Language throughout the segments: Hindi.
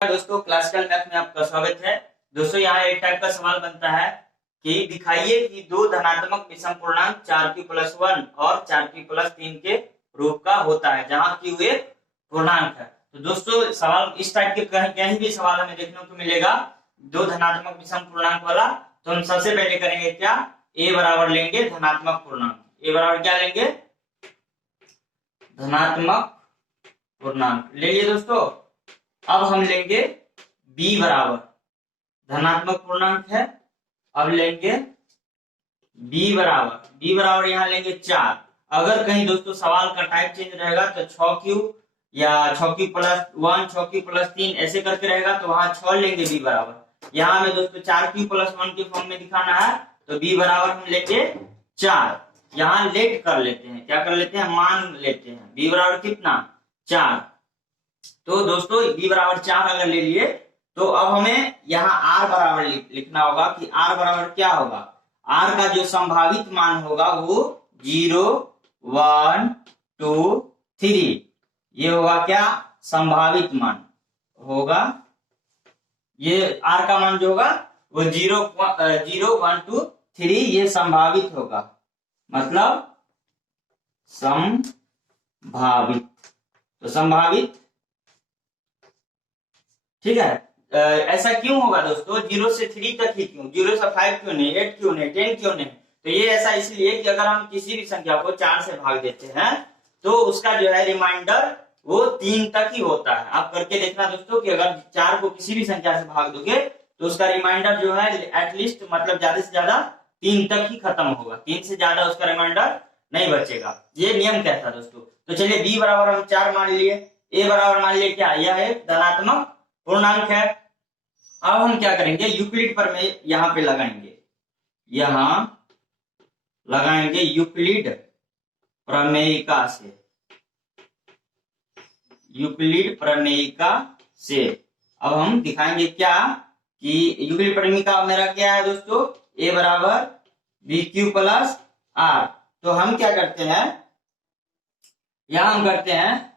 दोस्तों क्लासिकल मैथ में आपका स्वागत है। दोस्तों यहाँ एक टाइप का सवाल बनता है कि दिखाइए कि दो धनात्मक विषम पूर्णांक 4q+1 और 4q+3 के रूप का होता है जहाँ q एक पूर्णांक है। तो दोस्तों सवाल इस टाइप के कहीं भी सवाल हमें देखने को मिलेगा दो धनात्मक विषम पूर्णांक वाला, तो हम सबसे पहले करेंगे क्या, a बराबर लेंगे धनात्मक पूर्णांक। a बराबर क्या लेंगे, धनात्मक पूर्णांक ले लिए दोस्तों। अब हम लेंगे b बराबर धनात्मक पूर्णांक है, अब लेंगे b बराबर यहाँ लेंगे 4। अगर कहीं दोस्तों सवाल का टाइप चेंज रहेगा तो 6q या 6q+1 6q+3 ऐसे करके रहेगा तो वहां 6 लेंगे b बराबर। यहाँ हमें दोस्तों 4q+1 के फॉर्म में दिखाना है तो b बराबर हम लेंगे 4। यहाँ लेट कर लेते हैं, क्या कर लेते हैं, मान लेते हैं। b बराबर कितना, 4। तो दोस्तों b बराबर 4 अगर ले लिए तो अब हमें यहाँ r बराबर लिखना होगा कि r बराबर क्या होगा। r का जो संभावित मान होगा वो 0 1 2 3, ये होगा क्या, संभावित मान होगा। ये r का मान जो होगा वो 0 1 2 3 ये संभावित होगा, मतलब संभावित। तो संभावित, ठीक है। ऐसा क्यों होगा दोस्तों, 0 से 3 तक ही क्यों, 0 से 5 क्यों नहीं, 8 क्यों नहीं, 10 क्यों नहीं। तो ये ऐसा इसलिए कि अगर हम किसी भी संख्या को 4 से भाग देते हैं तो उसका जो है रिमाइंडर वो 3 तक ही होता है। आप करके देखना दोस्तों कि अगर 4 को किसी भी संख्या से भाग दोगे तो उसका रिमाइंडर जो है एटलीस्ट मतलब ज्यादा से ज्यादा 3 तक ही खत्म होगा, 3 से ज्यादा उसका रिमाइंडर नहीं बचेगा, ये नियम कहता है दोस्तों। तो चलिए b बराबर हम 4 मान लिए, a बराबर मान लिए क्या, यह एक धनात्मक पूर्णांक है। अब हम क्या करेंगे, यूक्लिड पर में यहाँ पे लगाएंगे, यहाँ लगाएंगे यूक्लिड प्रमेयिका से, यूक्लिड प्रमेयिका से। अब हम दिखाएंगे क्या कि यूक्लिड प्रमेयिका मेरा क्या है दोस्तों, a बराबर bq+r। तो हम क्या करते हैं, यहां हम करते हैं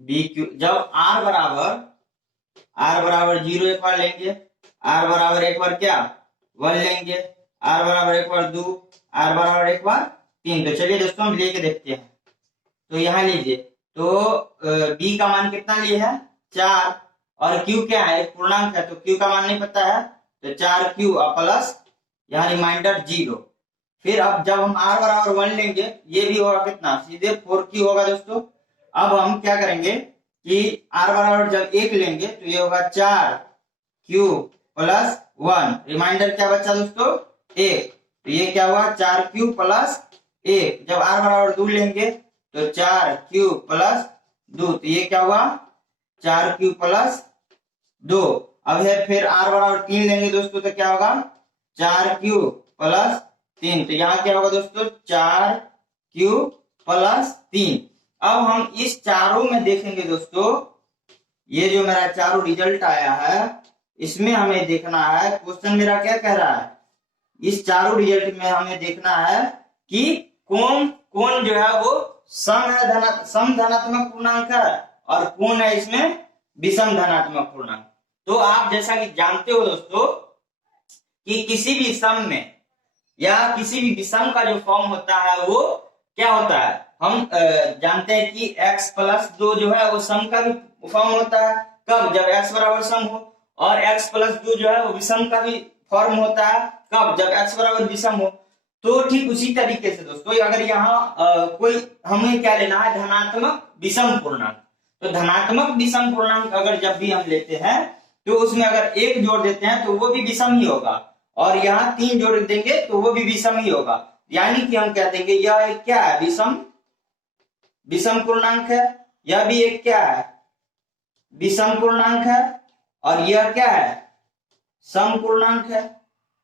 bq, जब r बराबर 0 एक बार लेंगे, r बराबर एक बार क्या 1 लेंगे, r बराबर एक बार 2, r बराबर एक बार 3। तो चलिए दोस्तों हम लेके देखते हैं। तो यहाँ लीजिए, तो b का मान कितना लिए है 4 और q क्या है, पूर्णांक है तो q का मान नहीं पता है तो 4q प्लस यहाँ रिमाइंडर 0। फिर अब जब हम r बराबर 1 लेंगे ये भी होगा कितना, सीधे 4q होगा दोस्तों। अब हम क्या करेंगे कि r बराबर जब 1 लेंगे तो ये होगा 4q+1, रिमाइंडर क्या बचा दोस्तों 1, तो ये क्या हुआ 4q+1। जब r बराबर 2 लेंगे तो 4q+2, तो ये क्या हुआ 4q+2। अब है फिर r बराबर 3 लेंगे दोस्तों तो क्या होगा 4q+3, तो यहाँ क्या होगा दोस्तों 4q+3। अब हम इस चारों में देखेंगे दोस्तों, ये जो मेरा चारों रिजल्ट आया है इसमें हमें देखना है, क्वेश्चन मेरा क्या कह रहा है, इस चारों रिजल्ट में हमें देखना है कि कौन कौन जो है वो सम धनात्मक पूर्णांक है और कौन है इसमें विषम धनात्मक पूर्णांक। तो आप जैसा कि जानते हो दोस्तों कि किसी भी सम में या किसी भी विषम का जो फॉर्म होता है वो क्या होता है, हम जानते हैं कि x+2 जो है वो सम का भी फॉर्म होता है, कब, जब x बराबर सम हो, और x+2 जो है वो विषम का भी फॉर्म होता है, कब, जब x बराबर विषम हो। तो ठीक उसी तरीके से दोस्तों अगर यहाँ कोई हमें क्या लेना है, धनात्मक विषम पूर्णांक, तो धनात्मक विषम पूर्णांक अगर जब भी हम लेते हैं तो उसमें अगर 1 जोड़ देते हैं तो वो भी विषम ही होगा, और यहाँ 3 जोड़ देंगे तो वो भी विषम ही होगा। यानी कि हम कह देंगे यह एक क्या है, विषम पूर्णांक है, यह भी एक क्या है, विषम पूर्णांक है, और यह क्या है, सम पूर्णांक है।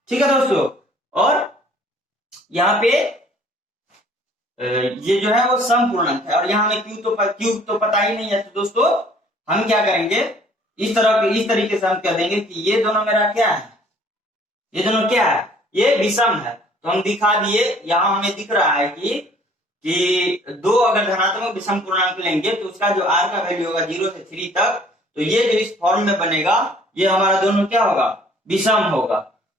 ठीक है दोस्तों, और यहाँ पे ये जो है वो सम पूर्णांक है और यहाँ हमें क्यू तो पता ही नहीं है। तो दोस्तों हम क्या करेंगे, इस तरीके से हम कह देंगे कि ये दोनों मेरा क्या है, ये दोनों क्या है, ये विषम है। तो हम दिखा दिए, यहाँ हमें दिख रहा है कि दो अगर धनात्मक विषम पूर्णांक लेंगे तो उसका जो r का वैल्यू होगा 0 से 3 तक तो ये जो इस फॉर्म में बनेगा ये हमारा दोनों क्या होगा, विषम होगा।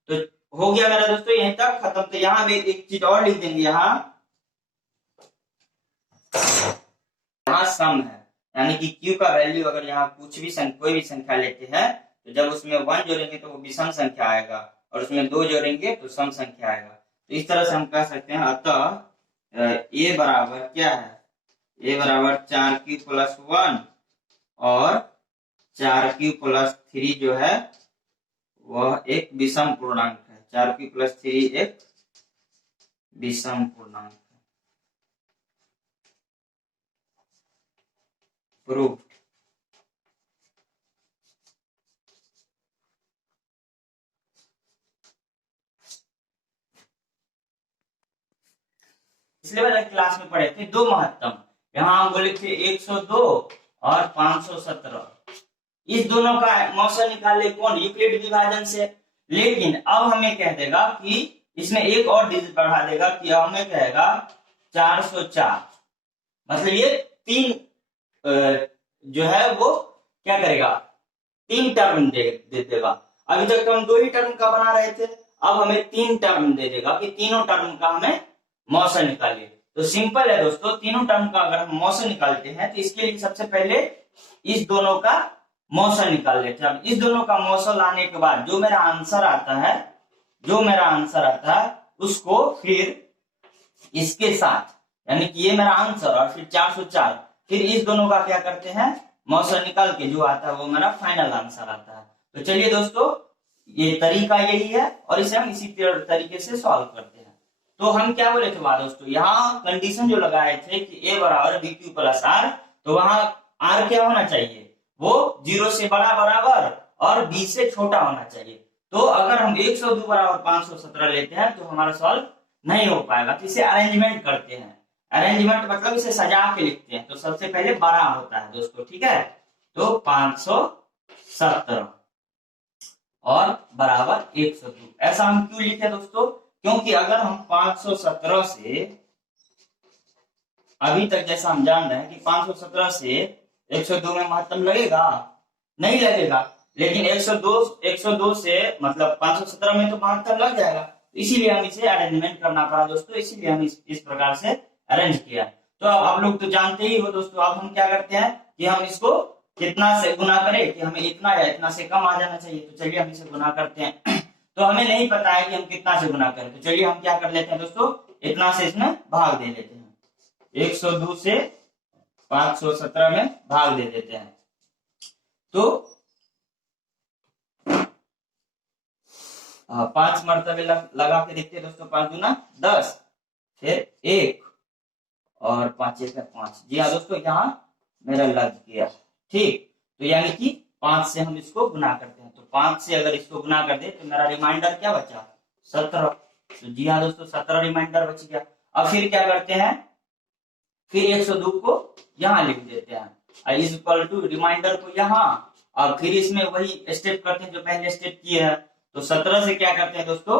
तो हो गया मेरा दोस्तों यहीं तक खत्म। तो यहाँ भी एक चीज और लिख देंगे, यहाँ सम है, यानी कि q का वैल्यू अगर यहाँ कुछ भी कोई भी संख्या लेते हैं तो जब उसमें 1 जोड़ेंगे तो वो विषम संख्या आएगा और उसमें 2 जोड़ेंगे तो सम संख्या आएगा। तो इस तरह से हम कह सकते हैं अतः a बराबर क्या है, a बराबर 4q + 1 और 4q + 3 जो है वह एक विषम पूर्णांक है। 4q + 3 एक विषम पूर्णांक है। प्रूफ। पिछले वाले क्लास में पढ़े थे दो महत्तम, यहाँ हम बोले थे 102 और 517, इस दोनों का मौसा निकाले कौन, यूक्लिड विभाजन से। लेकिन अब हमें कह देगा कि इसमें एक और डिजिट बढ़ा देगा कि हमें कहेगा 404, मतलब ये 3 जो है वो क्या करेगा, 3 टर्म दे देगा। अभी तक तो हम 2 ही टर्म का बना रहे थे, अब हमें 3 टर्म दे देगा कि तीनों टर्म का हमें मौसा निकालिए। तो सिंपल है दोस्तों, तीनों टर्म का अगर हम मौसा निकालते हैं तो इसके लिए सबसे पहले इस दोनों का मौसा निकाल लेते हैं। अब इस दोनों का मौसा लाने के बाद जो मेरा आंसर आता है उसको फिर इसके साथ, यानी कि ये मेरा आंसर और फिर 404, फिर इस दोनों का क्या करते हैं मौसा निकाल के जो आता है वो मेरा फाइनल आंसर आता है। तो चलिए दोस्तों ये तरीका यही है और इसे हम इसी तरीके से सॉल्व करते हैं। तो हम क्या बोले थे वहां दोस्तों, यहाँ कंडीशन जो लगाए थे कि a बराबर bq + r, तो वहां r क्या होना चाहिए, वो 0 से बड़ा बराबर और b से छोटा होना चाहिए। तो अगर हम 102 बराबर 517 लेते हैं तो हमारा सॉल्व नहीं हो पाएगा। तो इसे अरेंजमेंट करते हैं, अरेंजमेंट मतलब इसे सजा के लिखते हैं। तो सबसे पहले बड़ा होता है दोस्तों, ठीक है, तो 517 और बराबर 102। ऐसा हम क्यों लिखे दोस्तों, क्योंकि अगर हम 517 से, अभी तक जैसा हम जान रहे हैं कि 517 से 102 में महत्तम लगेगा, नहीं लगेगा, लेकिन 102 से मतलब 517 में तो महत्तम लग जाएगा। इसीलिए हम इसे अरेंजमेंट करना पड़ा दोस्तों, इसीलिए हम इस प्रकार से अरेंज किया। तो अब आप लोग तो जानते ही हो दोस्तों, अब हम क्या करते हैं कि हम इसको कितना से गुना करें कि हमें इतना या इतना से कम आ जाना चाहिए। तो चलिए हम इसे गुना करते हैं। तो हमें नहीं पता है कि हम कितना से गुना करें, तो चलिए हम क्या कर लेते हैं दोस्तों, इतना से इसमें भाग दे लेते हैं। 102 से 517 में भाग दे देते हैं। तो 5 मरतबे लगा के देखते हैं दोस्तों, 5 दूना 10, फिर 1 और 5 1 5। जी हाँ दोस्तों, यहाँ मेरा लग गया, ठीक। तो यानी कि 5 से हम इसको गुना करते हैं, तो 5 से अगर इसको गुना कर दे तो मेरा रिमाइंडर क्या बचा, 17। तो जी हाँ दोस्तों, 17 रिमाइंडर बच गया। अब फिर क्या करते हैं, फिर 102 को यहाँ लिख देते हैं इज इक्वल टू रिमाइंडर को यहाँ, और फिर इसमें वही स्टेप करते हैं जो पहले स्टेप किए हैं। तो 17 से क्या करते हैं दोस्तों,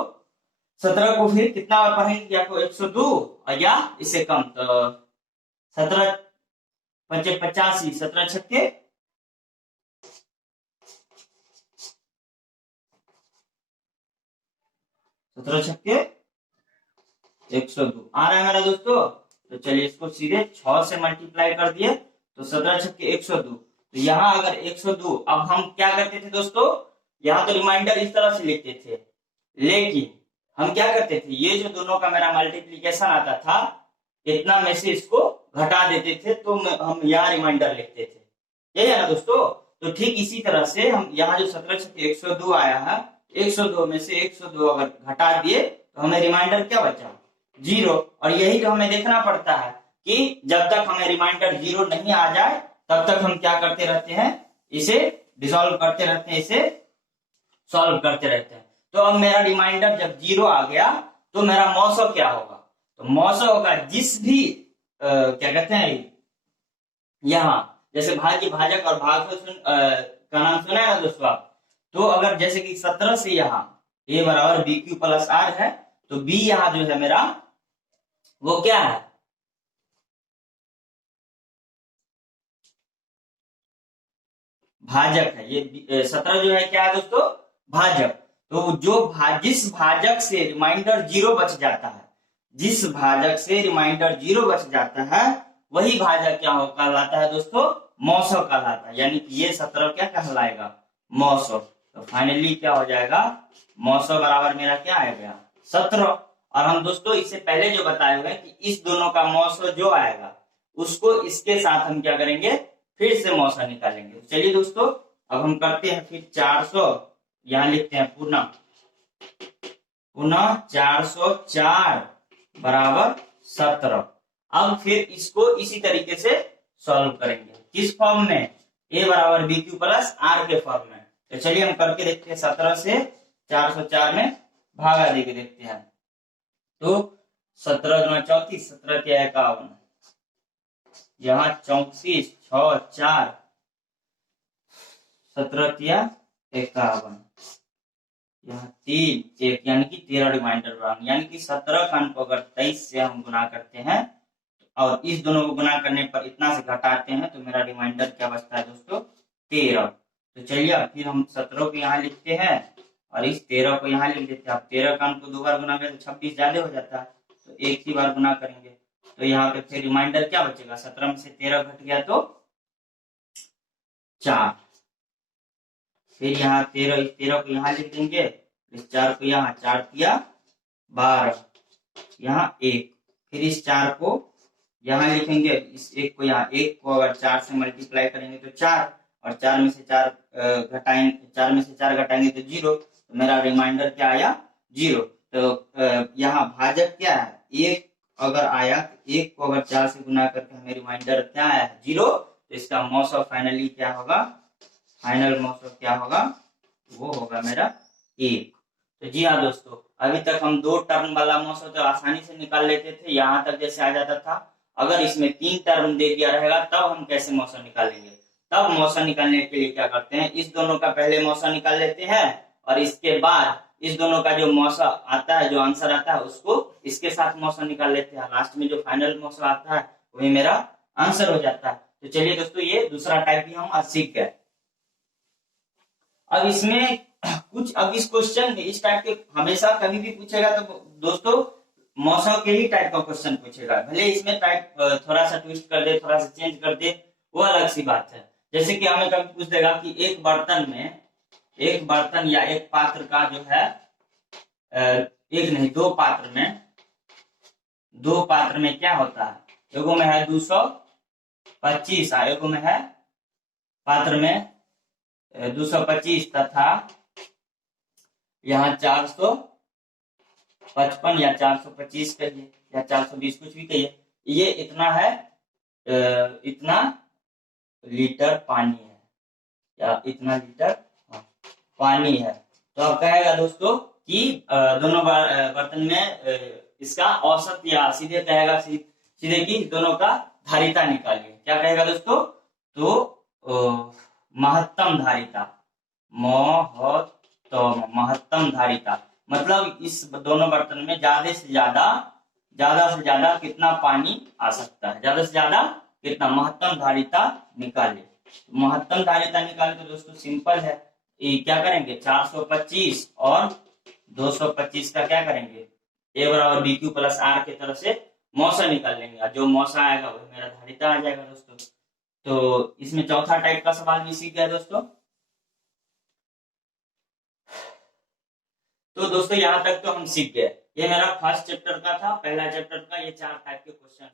17 को फिर कितना बार पढ़ेंगे, या तो 102 या इससे कम, तो 17 5 85, 17 छक्के 102 आ रहा है मेरा दोस्तों। तो चलिए इसको सीधे 6 से मल्टीप्लाई कर दिए, तो 17 छक्के 102। तो यहाँ अगर 102, अब हम क्या करते थे दोस्तों, यहाँ तो रिमाइंडर इस तरह से लिखते थे, लेकिन हम क्या करते थे, ये जो दोनों का मेरा मल्टीप्लीकेशन आता था, इतना में से इसको घटा देते थे, तो हम यहाँ रिमाइंडर लिखते थे, यही है ना दोस्तों। तो ठीक इसी तरह से हम यहाँ जो 17 छक्के 102 आया है, 102 में से 102 अगर घटा दिए तो हमें रिमाइंडर क्या बचा, 0। और यही तो हमें देखना पड़ता है कि जब तक हमें रिमाइंडर 0 नहीं आ जाए तब तक हम क्या करते रहते हैं, इसे डिसॉल्व करते रहते हैं, इसे सॉल्व करते रहते हैं। तो अब मेरा रिमाइंडर जब 0 आ गया तो मेरा मौसा क्या होगा, तो मौसा होगा जिस भी क्या कहते हैं, यहाँ जैसे भाज्य भाजक और भागफल का नाम सुना है ना दोस्तों आप। तो अगर जैसे कि 17 से यहाँ a बराबर bq + r है, तो b यहाँ जो है मेरा वो क्या है, भाजक है। ये 17 जो है क्या है दोस्तों, भाजक। तो जो जिस भाजक से रिमाइंडर 0 बच जाता है, जिस भाजक से रिमाइंडर 0 बच जाता है, वही भाजक क्या हो कहलाता है दोस्तों, मौसव कहलाता है। यानी कि ये 17 क्या कहलाएगा, मौसव। तो फाइनली क्या हो जाएगा, मौसव बराबर मेरा क्या आएगा, 17। और हम दोस्तों इससे पहले जो बताए हुए कि इस दोनों का मौसव जो आएगा उसको इसके साथ हम क्या करेंगे, फिर से मौसम निकालेंगे। चलिए दोस्तों अब हम करते हैं फिर 400, यहां लिखते हैं पुनः 404 बराबर 17। अब फिर इसको इसी तरीके से सॉल्व करेंगे, किस फॉर्म में, ए बराबर बी क्यू प्लस आर के फॉर्म में। तो चलिए हम करके देखते हैं, 17 से 404 में भागा देके देखते हैं। तो 17 गुना 34, 17 क्या 51, यहाँ 34, 6 4, 17 क्या 51, यहाँ 3 1, यानी कि 13 रिमाइंडर बराबर, यानी कि 17 का अंक अगर 23 से हम गुना करते हैं और इस दोनों को गुना करने पर इतना से घटाते हैं तो मेरा रिमाइंडर क्या बचता है दोस्तों, 13। तो चलिए अब फिर हम 17 को यहाँ लिखते हैं और इस 13 को यहाँ लिख देते हैं। अब 13 का अंक को 2 बार गुना करें तो 26 ज्यादा हो जाता है, तो एक ही बार गुना करेंगे। तो यहाँ पे फिर रिमाइंडर क्या बचेगा, 17 में से 13 घट गया तो 4। फिर यहाँ 13, इस 13 को यहाँ लिख देंगे, इस 4 को यहाँ, 4 किया 12, यहाँ 1, फिर इस 4 को यहाँ लिखेंगे, इस 1 को यहाँ, 1 को अगर 4 से मल्टीप्लाई करेंगे तो 4, और 4 में से 4 घटाएंगे, 4 में से 4 घटाएंगे तो 0, तो मेरा रिमाइंडर क्या आया, 0। तो यहाँ भाजक क्या है, 1 अगर आया, 1 को अगर 4 से गुना करके हमें रिमाइंडर क्या आया, 0, तो इसका मौसम फाइनली क्या होगा, फाइनल मौसम क्या होगा, वो होगा मेरा 1। तो जी हाँ दोस्तों, अभी तक हम 2 टर्म वाला मौसम तो आसानी से निकाल लेते थे, यहाँ तक जैसे आ जाता था। अगर इसमें 3 टर्म दे दिया रहेगा तब हम कैसे मौसम निकालेंगे, तब मौसम निकालने के लिए क्या करते हैं, इस दोनों का पहले मौसम निकाल लेते हैं और इसके बाद इस दोनों का जो मौसम आता है, जो आंसर आता है, उसको इसके साथ मौसम निकाल लेते हैं। लास्ट में जो फाइनल मौसम आता है वही मेरा आंसर हो जाता है। तो चलिए दोस्तों ये दूसरा टाइप भी हम आज सीख गए। अब इसमें कुछ, अब इस क्वेश्चन में इस टाइप के हमेशा कभी भी पूछेगा तो दोस्तों मौसम के ही टाइप का क्वेश्चन पूछेगा, भले इसमें टाइप थोड़ा सा ट्विस्ट कर दे, थोड़ा सा चेंज कर दे, वो अलग सी बात है। जैसे कि हमें कभी पूछ देगा कि एक बर्तन या एक पात्र का जो है, एक नहीं, 2 पात्र में क्या होता है, एगो में है 225, एगो में है पात्र में 225 तथा यहाँ 455 या 425 कहिए या 420, कुछ भी कहिए, ये इतना है, इतना लीटर पानी है या इतना लीटर पानी है। तो अब कहेगा दोस्तों कि दोनों बर्तन में इसका औसत, या सीधे कहेगा सीधे कि दोनों का धारिता निकालिए। क्या कहेगा दोस्तों, तो महत्तम धारिता, महत्तम धारिता मतलब इस दोनों बर्तन में ज्यादा से ज्यादा कितना पानी आ सकता है, ज्यादा से ज्यादा कितना, महत्तम धारिता निकाले। महत्तम धारिता निकाले तो दोस्तों सिंपल है, ये क्या करेंगे, 425 और 225 का क्या करेंगे, ए बराबर बी क्यू प्लस आर के तरफ से मौसा निकाल लेंगे, जो मौसा आएगा वो मेरा धारिता आ जाएगा दोस्तों। तो इसमें चौथा टाइप का सवाल भी सीख गया दोस्तों। तो दोस्तों यहाँ तक तो हम सीख गए, ये मेरा फर्स्ट चैप्टर का था, पहला चैप्टर का ये 4 टाइप के क्वेश्चन।